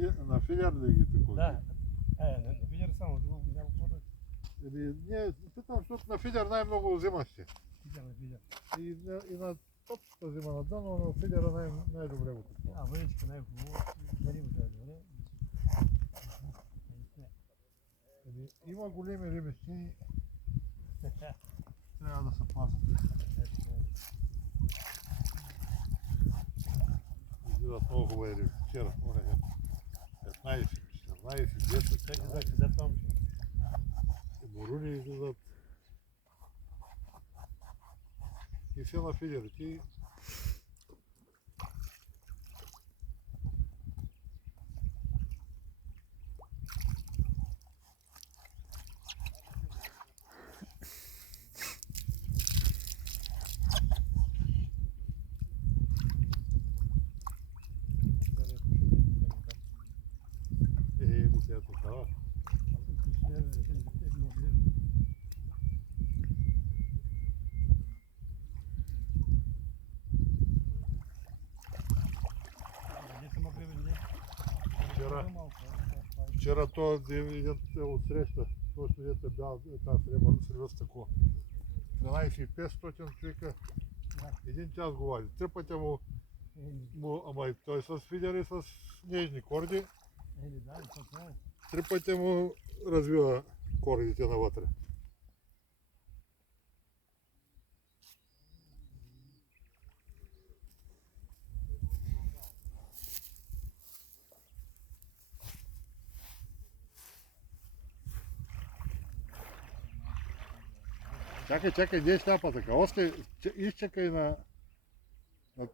на филер ли ги такова? Да. На филер само, няма какво да... Не, питам, защото на филер най-много взимахте. На филер. И на топчета взима на дъно, но филера най-добре го такова. Въничка най-хубаво. Дали го трябва добре. Има големи ремесни, трябва да се пазят. Изгледат много хубави риби. Вчера, 15, 14, 10. Чакай, да там ще. Боруни изгледат. И все на филерите. Тя такава. Вчера то един от среща, той свидетел бял, тази среда с тако. 12,500 човека, един час го вади. Три пътя ама той с фидери с нежни корди. Три пътя му развива кордите навътре. Чакай, где е шляпа така? Още изчакай на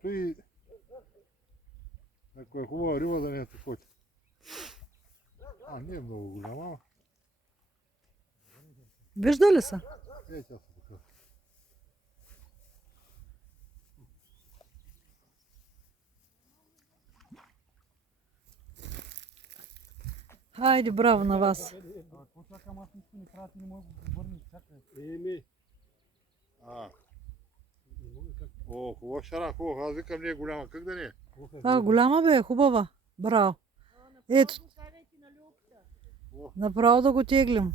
той, ако е хубава риба да не е такова. Не е много голяма. Вижда ли са? Тя се така. Хайде, браво на вас. Какво чакам, аз нищо не правя, ти не мога да върнеш, чакай. О, хубава шара, хубава. Аз викам не е голяма. Как да не е? Голяма бе, хубава. Браво. Ето. Направо да го теглим.